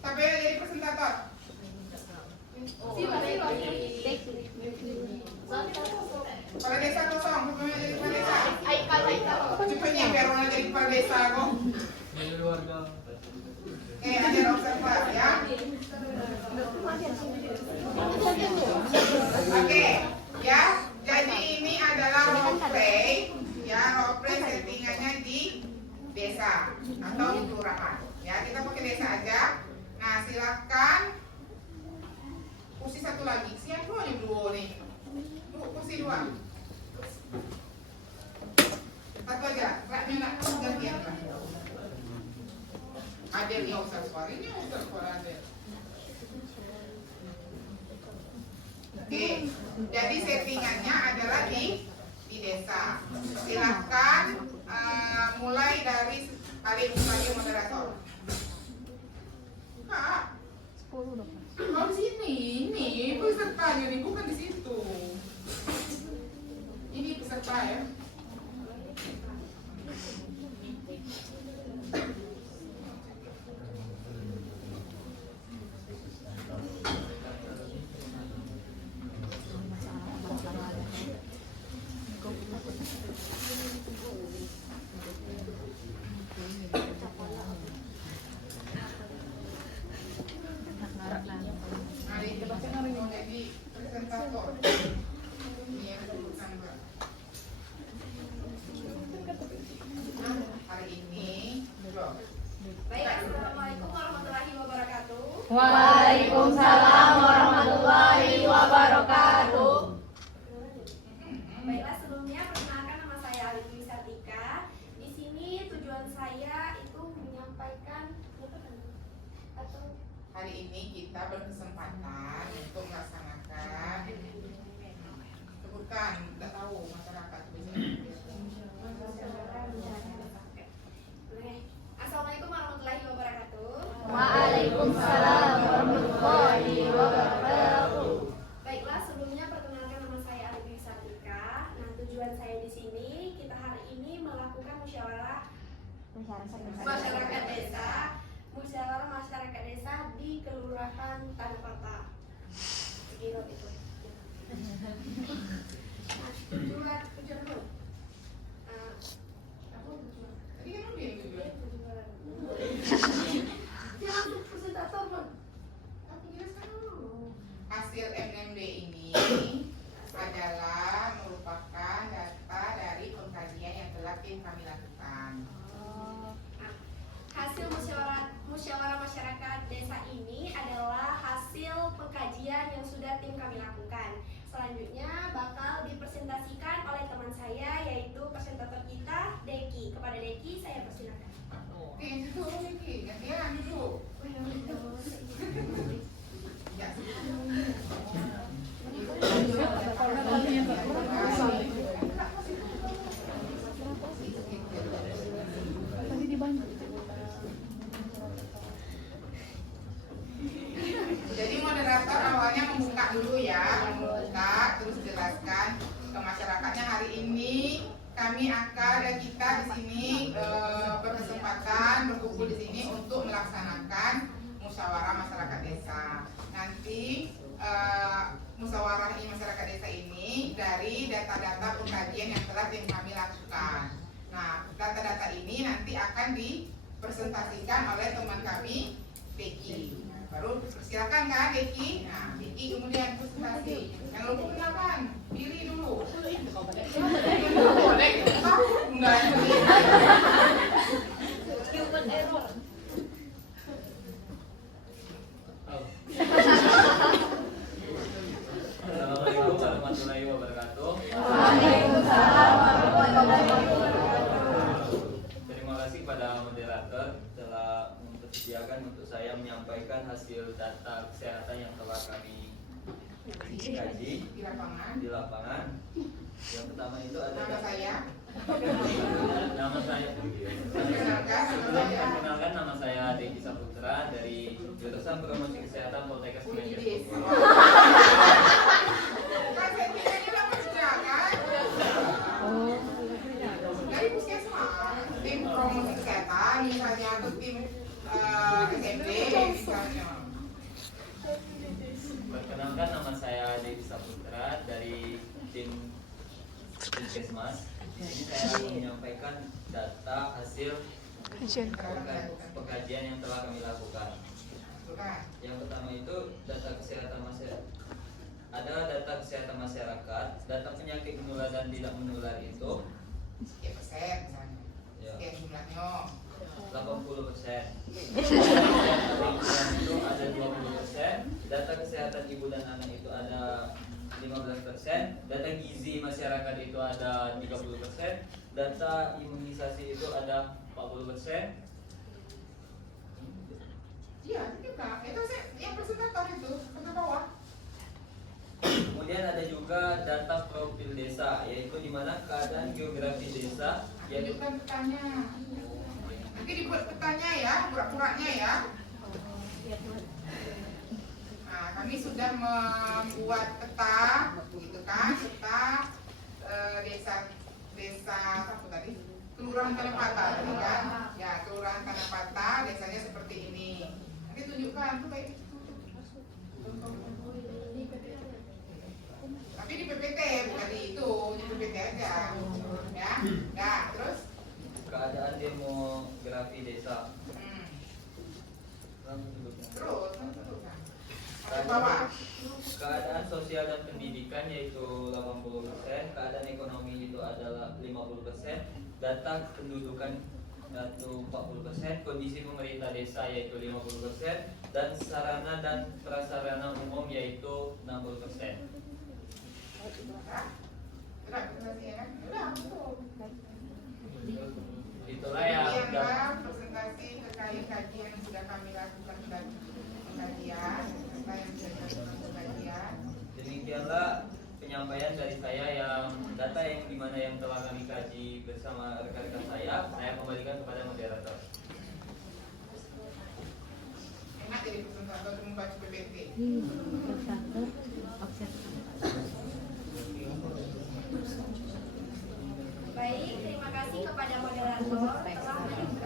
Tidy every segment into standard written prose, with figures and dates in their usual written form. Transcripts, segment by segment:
Sampai jadi presentator. Kepala desa kosong, sebelumnya jadi kepala desa. Cepatnya biar orang jadi kepala desa kok. Ajar observer ya. Oke, ya. Jadi ini adalah role play, ya, role play settingannya di desa atau di kelurahan. Ya, kita pakai desa aja. Nah, silakan. Kursi satu lagi. Siapa nih dua nih? Kursi dua. Satu aja. Raknya nak gantian lah. Adel yang usah suaranya, usah suara Adel. Oke, jadi settingannya adalah di desa. Silakan mulai dari Alim sebagai moderator. Kak, 10 dong. Kalau di sini, ini pesertanya nih, bukan di situ. Ini peserta ya. Waalaikumsalam warahmatullahi wabarakatuh. Baiklah, sebelumnya perkenalkan nama saya Alif Sartika. Di sini tujuan saya itu menyampaikan atau hari ini kita berkesempatan untuk melaksanakan sebutkan, nggak tahu masyarakat biasanya. Assalamualaikum warahmatullahi wabarakatuh. Waalaikumsalam warahmatullahi wabarakatuh. Baiklah, sebelumnya perkenalkan nama saya Alif Sartika. Nah, tujuan saya di sini kita hari ini melakukan musyawarah masyarakat desa di Kelurahan Tanah Patah. Begitu itu. Tujuan dulu. Tadi kan udah yang tujuan. Dia langsung presentator, Bang. Aku jelaskan dulu. Hasil MMD ini adalah merupakan data dari pengkajian yang telah tim kami lakukan. Hasil musyawarah masyarakat desa ini adalah hasil pengkajian yang sudah tim kami lakukan. Selanjutnya bakal dipresentasikan oleh teman saya, yaitu presentator kita, Deki. Kepada Deki saya persilakan. Oke, itu Niki, gantian dulu. Ya. Jadi moderator awalnya membuka dulu ya, terus jelaskan ke masyarakatnya hari ini kami akan dan kita di sini berkesempatan berkumpul di sini untuk melaksanakan musyawarah masyarakat desa. Nanti musyawarah masyarakat desa ini dari data-data pengkajian yang telah tim kami lakukan. Nah, data-data ini nanti akan dipresentasikan oleh teman kami, Deki. Baru persilakan kan Deki. Nah, Deki kemudian presentasi. Yang lupa kenalkan diri dulu. Boleh tahu enggak? Human error. Assalamualaikum warahmatullahi wabarakatuh. Waalaikumsalam warahmatullahi wabarakatuh. Terima kasih kepada moderator telah mempersediakan untuk saya menyampaikan hasil data kesehatan yang telah kami kaji di lapangan. Yang pertama itu ada Nama saya. nama saya. Perkenalkan nama saya Deki Saputra. Saputra dari jurusan Promosi Kesehatan Poltekkes Kemenkes Bogor. Kan saya kira ini lah kerja kan? Dari puskesmas, tim promosi kesehatan misalnya atau tim SMP misalnya. Perkenalkan, nama saya Dewi Saputra dari tim Puskesmas. Di sini saya akan menyampaikan data hasil pengkajian yang telah kami lakukan. Yang pertama itu data kesehatan masyarakat. Ada data kesehatan masyarakat, data penyakit menular dan tidak menular itu Sekian persen misalnya. ya, Sekian jumlahnya. 80%. Itu ada 20%. Data kesehatan ibu dan anak itu ada 15%. Data gizi masyarakat itu ada 30%. Data imunisasi itu ada 40%. Iya, juga. Itu saya yang presentator itu ke bawah. Kemudian ada juga data profil desa, yaitu di mana keadaan geografi desa yaitu Tunjukkan petanya. Nanti dibuat petanya ya, pura-puranya ya. Nah, kami sudah membuat peta, gitu kan? Peta desa apa tadi? Kelurahan Tanahpata tadi kan? Ya, Kelurahan Tanahpata desanya seperti ini. Nanti tunjukkan tuh kayak gitu. Tapi di PPT bukan di itu, di PPT aja. Ya, ya, terus keadaan demografi desa. terus kan? Ke bawah. Keadaan sosial dan pendidikan yaitu 80%, keadaan ekonomi itu adalah 50%, data kependudukan yaitu 40%, kondisi pemerintah desa yaitu 50%, dan sarana dan prasarana umum yaitu 60%. Udah, presentasinya kan? Udah, betul. Itulah yang Demikianlah presentasi terkait kajian yang sudah kami lakukan tadi. Kajian, data yang sudah dilakukan kajian. Demikianlah penyampaian dari saya yang data yang dimana yang telah kami kaji bersama rekan-rekan saya kembalikan kepada moderator. Enak jadi presentator membaca PPT. Baik, terima kasih kepada moderator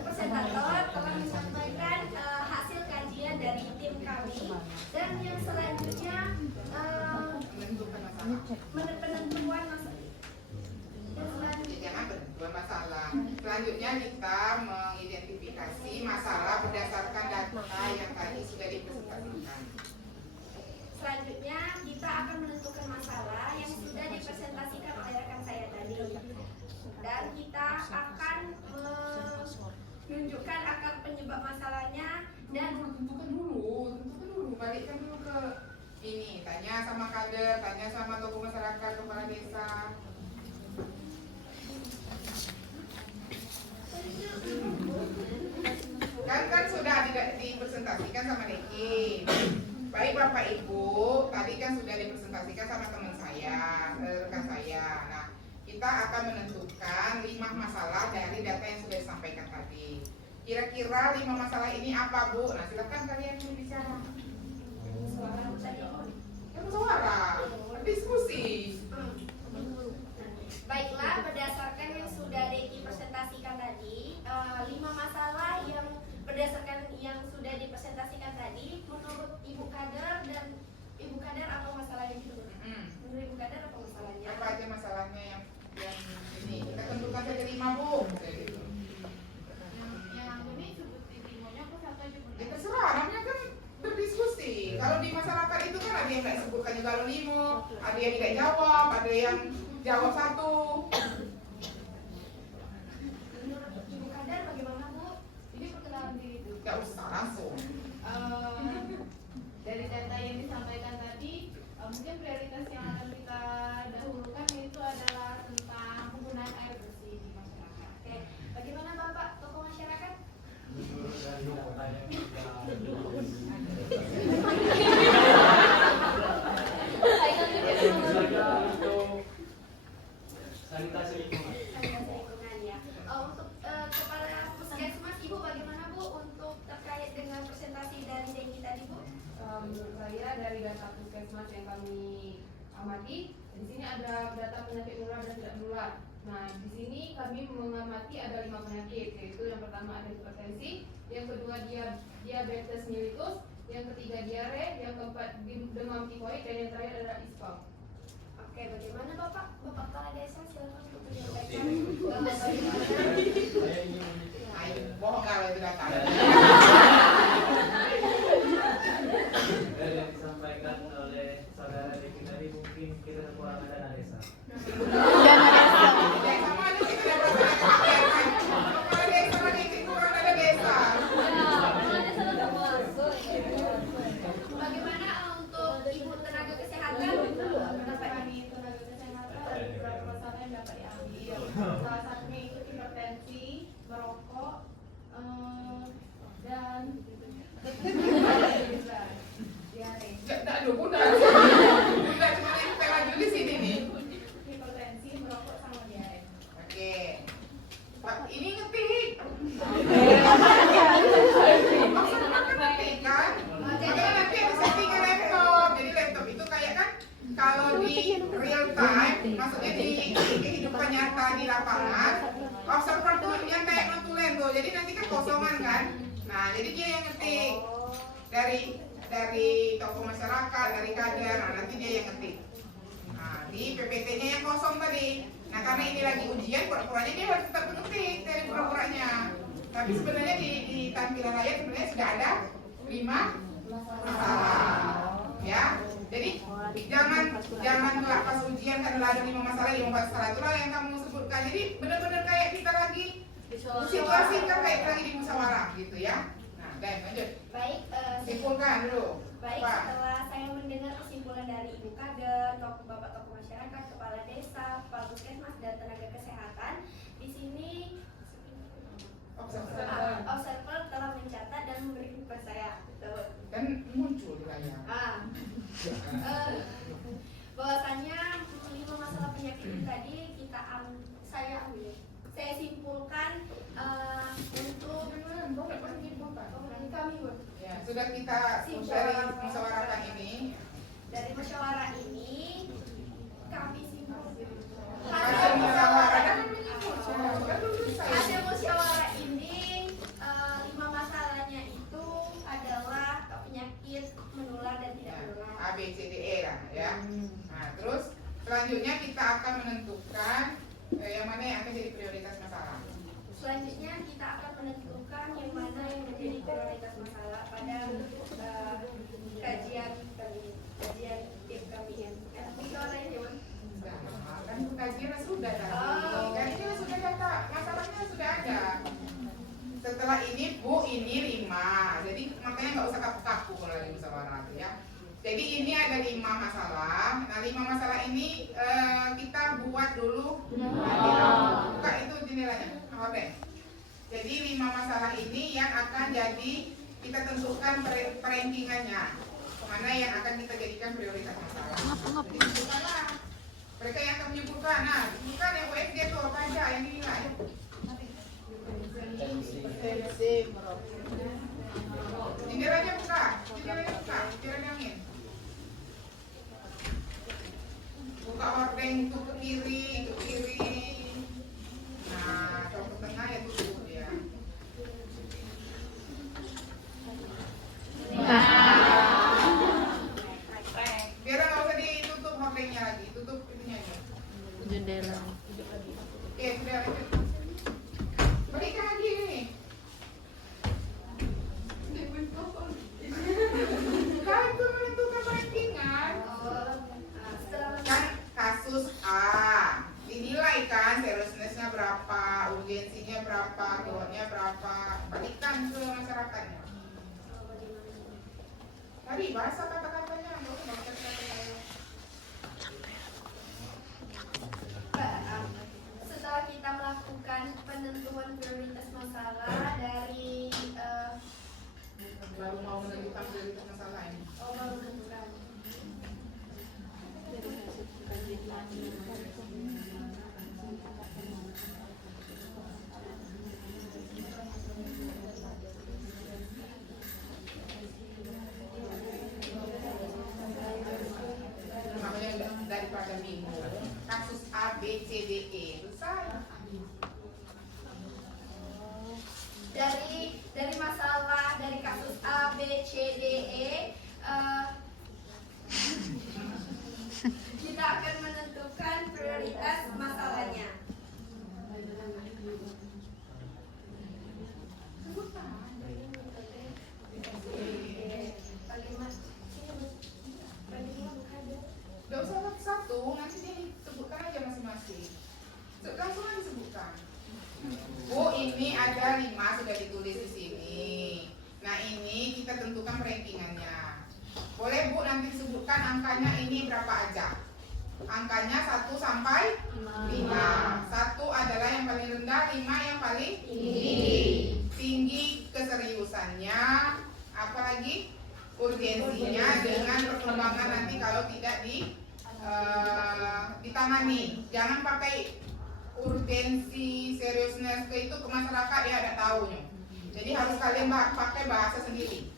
presentator telah menyampaikan hasil kajian dari tim kami, dan yang selanjutnya Menentukan masalah. penentuan masalah. Yang selanjutnya Jangan penentuan masalah. Selanjutnya kita mengidentifikasi masalah berdasarkan data yang tadi sudah dipresentasikan. Selanjutnya kita akan menentukan masalah yang sudah dipresentasikan oleh rekan saya tadi, dan kita akan menunjukkan akar penyebab masalahnya dan Tentukan dulu, balikkan dulu ke ini. Tanya sama kader, tanya sama tokoh masyarakat, kepala desa. Kan sudah dipresentasikan sama Deki. Baik Bapak Ibu, tadi kan sudah dipresentasikan sama teman saya, rekan saya. Nah, kita akan menentukan 5 masalah dari data yang sudah disampaikan tadi. Kira-kira 5 masalah ini apa, Bu? Nah, silakan kalian yang bicara. Yang suara, diskusi. baiklah, berdasarkan yang sudah Deki presentasikan tadi, 5 masalah yang berdasarkan yang sudah dipresentasikan tadi, menurut Ibu Kader dan Ibu Kader apa masalahnya gitu? Menurut Ibu Kader apa masalahnya? Apa aja masalahnya yang ini? Kita tentukan saja 5, Bu. Yang ini sebutin timunya aku satu aja pun. Ya terserah, namanya kan berdiskusi. Kalau di masyarakat itu kan ada yang nggak sebutkan juga limo, ada yang tidak jawab, ada yang jawab satu. Menurut Ibu Kader bagaimana, Bu? Ini perkenalan diri dulu. Nggak usah langsung. Dari data yang disampaikan tadi, mungkin prioritas yang akan kita dahulukan itu adalah tentang penggunaan air bersih di masyarakat. Oke, bagaimana Bapak tokoh masyarakat? Sanitasi lingkungan. Sanitasi lingkungan ya. Untuk kepala puskesmas, Ibu bagaimana Bu untuk terkait dengan presentasi dari data puskesmas yang kami amati. Di sini ada data penyakit menular dan tidak menular. Nah, di sini kami mengamati ada 5 penyakit, yaitu yang pertama ada hipertensi, yang kedua diabetes mellitus, yang ketiga diare, yang keempat demam tifoid, dan yang terakhir adalah ispa. Oke, bagaimana Bapak Kepala Desa, silakan untuk menyampaikan Saya ingin Ayo, bohong kalau itu data. Dari yang disampaikan oleh saudara Diki tadi mungkin kita kekurangan dana desa. Ya sama aja kita dapat rakyat. Kepala desa lagi itu kurang ada desa. bagaimana untuk Ibu tenaga kesehatan? Pendapat kami tenaga kesehatan ada beberapa masalah yang dapat diambil. Salah satunya itu hipertensi, merokok, dan diare. Enggak ada bunda. Bunda cuma yang kita laju di sini nih. Hipertensi, merokok, sama diare. Oke. Pak, ini ngetik. Maksudnya ngetik kan? Makanya nanti ada settingan laptop. Jadi laptop itu kayak kan kalau di real time, maksudnya di kehidupan nyata di lapangan, observer tuh yang kayak notulen tuh. Jadi nanti kan kosongan kan? Nah, jadi dia yang ngetik dari tokoh masyarakat, dari kader. Nah, nanti dia yang ngetik. Nah, di PPT-nya yang kosong tadi. Nah, karena ini lagi ujian, pura-puranya dia harus tetap ngetik dari pura-puranya. Tapi sebenarnya di tampilan layar sebenarnya sudah ada 5 masalah. Ya, jadi jangan pas ujian kan ada 5 masalah, 5 masalah itulah yang kamu sebutkan. Jadi benar-benar kayak kita lagi situasi kan kayak lagi di musyawarah gitu ya. Nah, dan lanjut. Baik, Simpulkan dulu. baik Pak. setelah saya mendengar kesimpulan dari Ibu Kader, Bapak tokoh masyarakat, Kepala Desa, Kepala Puskesmas, dan tenaga kesehatan, di sini observer telah mencatat dan memberi feedback saya. Dan muncul di layar. Bahwasanya 5 masalah penyakit itu tadi saya simpulkan untuk kami Ya, sudah kita musyawarahkan ini. dari musyawarah ini kami simpulkan Hasil musyawarah kan menyebut. Sudah selesai. hasil musyawarah ini 5 masalahnya itu adalah penyakit menular dan tidak menular. A, B, C, D, E lah ya. Nah, terus selanjutnya kita akan menentukan yang mana yang akan jadi prioritas masalah. Selanjutnya kita akan menentukan yang mana yang menjadi prioritas masalah pada kajian tim kami ya. Musyawarahnya gimana? Nah, kan kajian sudah tadi. Kan ini sudah data, masalahnya sudah ada. Setelah ini Bu, ini 5. Jadi makanya nggak usah kaku-kaku kalau lagi musyawarah ya. Jadi ini ada 5 masalah. Nah, 5 masalah ini kita buat dulu. Buka itu jendelanya. Oke. Jadi 5 masalah ini yang akan jadi kita tentukan perankingannya. Kemana yang akan kita jadikan prioritas masalah. Jadi tentukanlah. Mereka yang akan menyebutkan. Nah, bukan yang USG itu apa aja yang dinilai. Jendelanya buka. Jendelanya angin. Buka hordeng itu ke kiri. Nah, kalau ke tengah ya tutup ya. Biar nggak usah ditutup hordengnya lagi, tutup itunya aja. Jendela. Oke, sudah lanjut. Balik lagi nih. Kan itu menentukan rankingan. Kan kasus A dinilai kan seriousness-nya berapa, urgensinya berapa, gawatnya berapa, balikan ke masyarakatnya. Tadi bahasa kata-katanya, nggak usah kata-katanya. Setelah kita melakukan penentuan prioritas masalah dari Baru mau menentukan prioritas masalah ini. baru menentukan. tentukan angkanya ini berapa aja. Angkanya 1 sampai 5. 1 adalah yang paling rendah, 5 yang paling tinggi. Tinggi keseriusannya, apalagi urgensinya dengan perkembangan nanti kalau tidak ditangani. Jangan pakai urgensi, seriousness itu ke masyarakat ya ada tahunya. Jadi harus kalian pakai bahasa sendiri.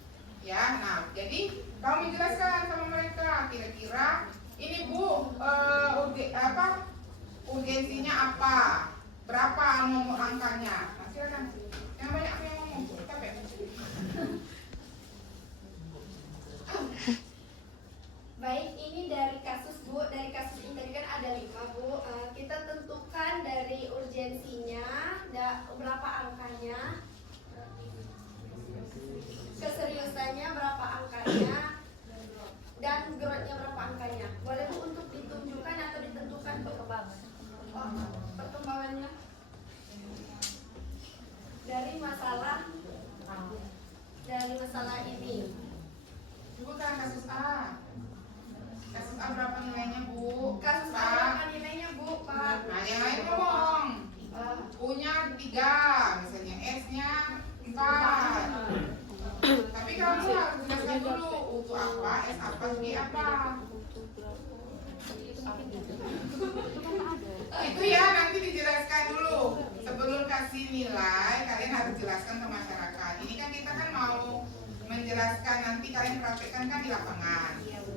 Ya, nah jadi kamu menjelaskan sama mereka kira-kira ini Bu, urgensinya apa? Berapa nomor angkanya? Nah, silakan. Yang banyak yang ngomong, capek. Baik, ini dari kasus Bu, dari kasus ini tadi kan ada 5 Bu. Kita tentukan dari urgensinya, berapa angkanya, keseriusannya berapa angkanya, dan growth-nya berapa angkanya. Boleh Bu untuk ditunjukkan atau ditentukan perkembangan? Perkembangannya dari masalah ini. Bukan kasus A. Kasus A berapa nilainya Bu? Kasus A berapa nilainya Bu, Pak? Nah, yang lain ngomong. U-nya 3, misalnya S-nya 4. Tapi kamu harus jelaskan dulu U itu apa, S apa, G apa. Itu ya nanti dijelaskan dulu. Sebelum kasih nilai, kalian harus jelaskan ke masyarakat. Ini kan kita kan mau menjelaskan, nanti kalian praktekkan kan di lapangan.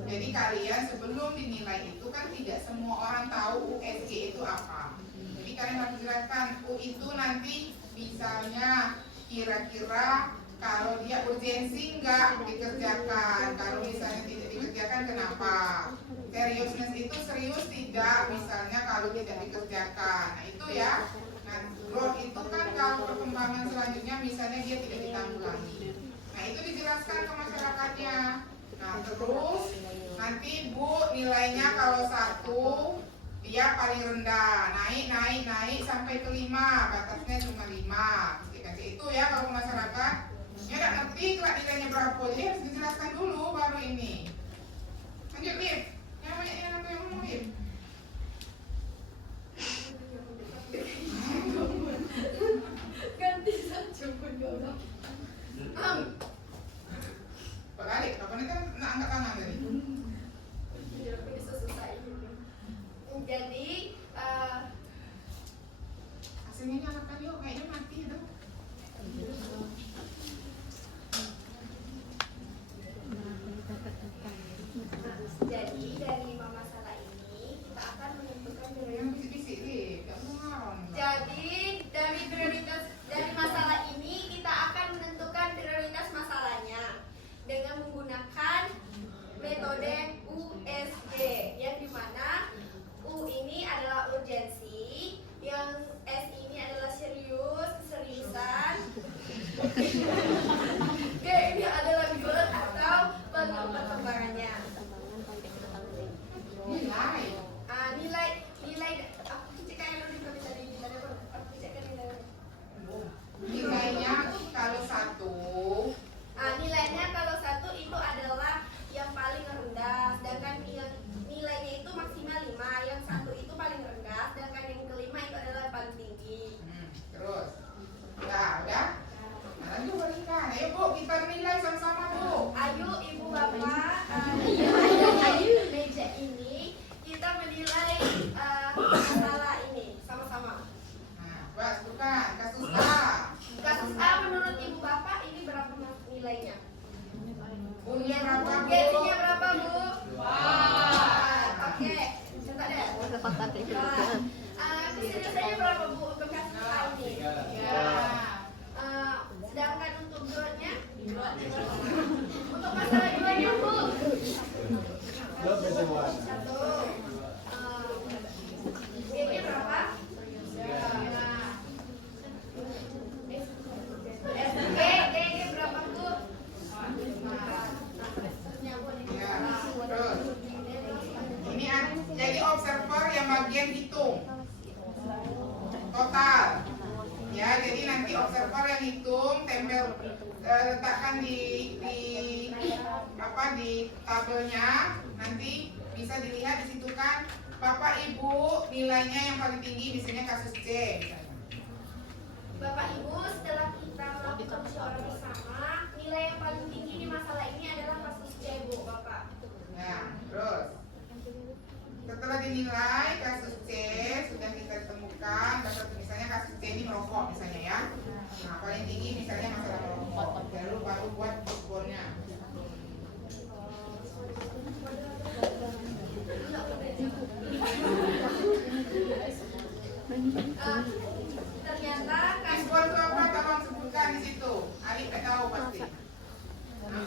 Jadi kalian sebelum dinilai itu kan tidak semua orang tahu USG itu apa. Jadi kalian harus jelaskan U itu nanti misalnya kira-kira kalau dia urgensi enggak dikerjakan, kalau misalnya tidak dikerjakan kenapa? Seriousness itu serius tidak, misalnya kalau tidak dikerjakan. Nah itu ya. Nah growth itu kan kalau perkembangan selanjutnya misalnya dia tidak ditanggulangi. Nah itu dijelaskan ke masyarakatnya. Nah terus nanti Bu nilainya kalau 1 dia paling rendah, naik sampai ke 5, batasnya cuma 5. Itu ya kalau ke masyarakat. Ya nggak ngerti kelak nilainya berapa, jadi harus dijelaskan dulu baru ini. Lanjut Lip, yang banyak yang ngomong Lip. Ganti saja pun gak Pak Alik, kapan itu nak angkat tangan tadi? bisa selesai. Jadi Hasilnya nyalakan yuk, kayaknya mati itu. Jadi dari 5 masalah ini kita akan menentukan Yang prioritas. bisik-bisik Lip, gak mau. Jadi dari masalah ini kita akan menentukan prioritas masalahnya dengan menggunakan metode USG yang dimana U ini adalah urgensi, yang S ini adalah seriusan, G ini adalah growth atau perkembangannya. Nilai aku cek yang lebih kami tadi nilai apa? Aku cekkan nilai. Nilainya kalau 1 Nilainya kalau 1 itu adalah yang paling rendah, sedangkan yang nilainya itu maksimal 5, yang 1 itu paling rendah, sedangkan yang kelima itu adalah yang paling tinggi. Terus udah? Nah lanjut berikan. Ayo Bu, kita nilai sama-sama Bu. Ayo ibu bapak, ayo meja ini kita menilai masalah ini sama-sama. Nah, Bas, bukan kasus A. Kasus A menurut ibu bapak ini berapa nilainya? Punya berapa Bu? Gajinya berapa Bu? Oke, coba deh. Keseriusannya berapa Bu untuk kasus A ini? Sedangkan untuk growth-nya? Untuk masalah duanya Bu? 1. G-nya berapa? G berapa Bu? Terus ini jadi observer yang bagian hitung total. Ya, jadi nanti observer yang hitung tempel letakkan di apa di tabelnya nanti bisa dilihat di situ kan, Bapak Ibu nilainya yang paling tinggi misalnya kasus C. Bapak Ibu, setelah kita melakukan musyawarah bersama, nilai yang paling tinggi di masalah ini adalah kasus C, Bu, Bapak. Nah, terus setelah dinilai kasus C sudah kita temukan, dapat misalnya kasus C ini merokok misalnya ya. Nah, paling tinggi misalnya masalah merokok. Lalu baru buat skornya.